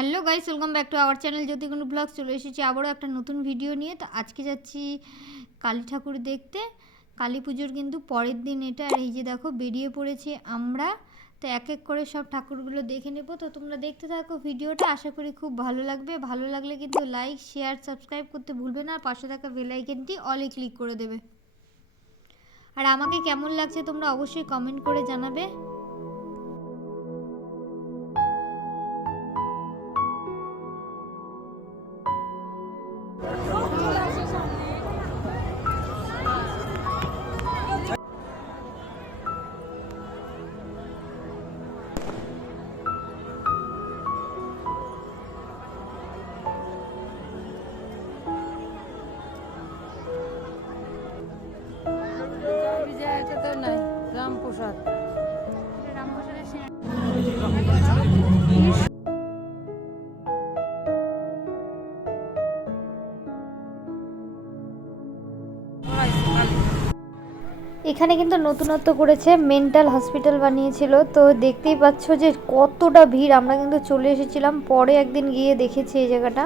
Hello guys, welcome back to our channel Jyotikundu vlog. চলে এসেছি আবারও একটা নতুন ভিডিও নিয়ে। তো আজকে যাচ্ছি কালী ঠাকুর দেখতে। কালী পুজোর কিন্তু পরের দিন এটা। আর এই যে দেখো বেরিয়ে পড়েছি আমরা। তো এক এক করে সব ঠাকুরগুলো দেখে নেবো। তো তোমরা দেখতে থাকো ভিডিওটা, আশা করি খুব ভালো লাগবে। ভালো লাগলে কিন্তু লাইক, শেয়ার, সাবস্ক্রাইব করতে ভুলবে না। আর পাশে থাকা বেল আইকনটি অলে ক্লিক করে দেবে। আর আমাকে কেমন লাগছে তোমরা অবশ্যই কমেন্ট করে জানাবে। রামপ্রসাদ এখানে কিন্তু নতুনত্ব করেছে, মেন্টাল হসপিটাল বানিয়েছিল। তো দেখতেই পাচ্ছ যে কতটা ভিড়। আমরা কিন্তু চলে এসেছিলাম, পরে একদিন গিয়ে দেখেছি এই জায়গাটা।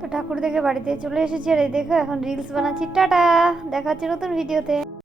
তো ঠাকুর দেখে বাড়িতে চলে এসেছি। আর এই দেখো এখন রিলস বানাচ্ছি। টাটা, দেখা হচ্ছে নতুন ভিডিওতে।